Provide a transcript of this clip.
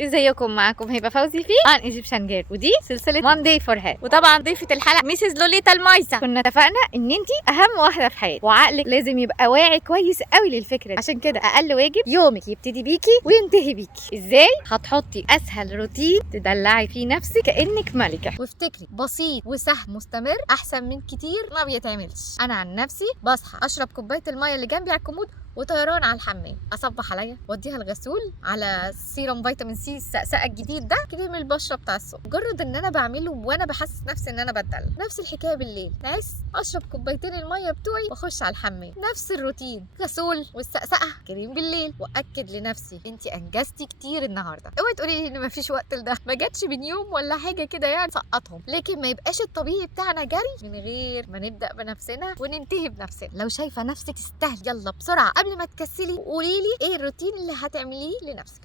ازيكم؟ معاكم هبه فوزي في ان ايجيبشن جير، ودي سلسله وان داي فور هير. وطبعا ضيفه الحلقه ميسز لوليتا المايسه. كنا اتفقنا ان انت اهم واحده في حياتك، وعقلك لازم يبقى واعي كويس قوي للفكره دي. عشان كده اقل واجب يومك يبتدي بيكي وينتهي بيكي. ازاي؟ هتحطي اسهل روتين تدلعي فيه نفسك كانك ملكه، وافتكري بسيط وسهل مستمر احسن من كتير ما بيتعملش. انا عن نفسي بصحى اشرب كوبايه الميه اللي جنبي على الكومود وطيران على الحمام، اصبح عليا واديها الغسول على سيروم فيتامين سي السقسقه الجديد ده، كريم البشره بتاع الصبح. مجرد ان انا بعمله وانا بحسس نفسي ان انا بتدلع. نفس الحكايه بالليل، ناس اشرب كوبايتين الميه بتوعي واخش على الحمام، نفس الروتين، غسول والسقسقه كريم بالليل. واكد لنفسي انت انجزتي كتير النهارده. اوعي تقولي لي ان مفيش وقت لده، ما جاتش بين يوم ولا حاجه كده يعني سقطهم. لكن ما يبقاش الطبيعي بتاعنا جري من غير ما نبدا بنفسنا وننتهي بنفسنا. لو شايفه نفسك تستاهل، يلا بسرعه قبل ما تكسلي وقولي لي ايه الروتين اللي هتعمليه لنفسك.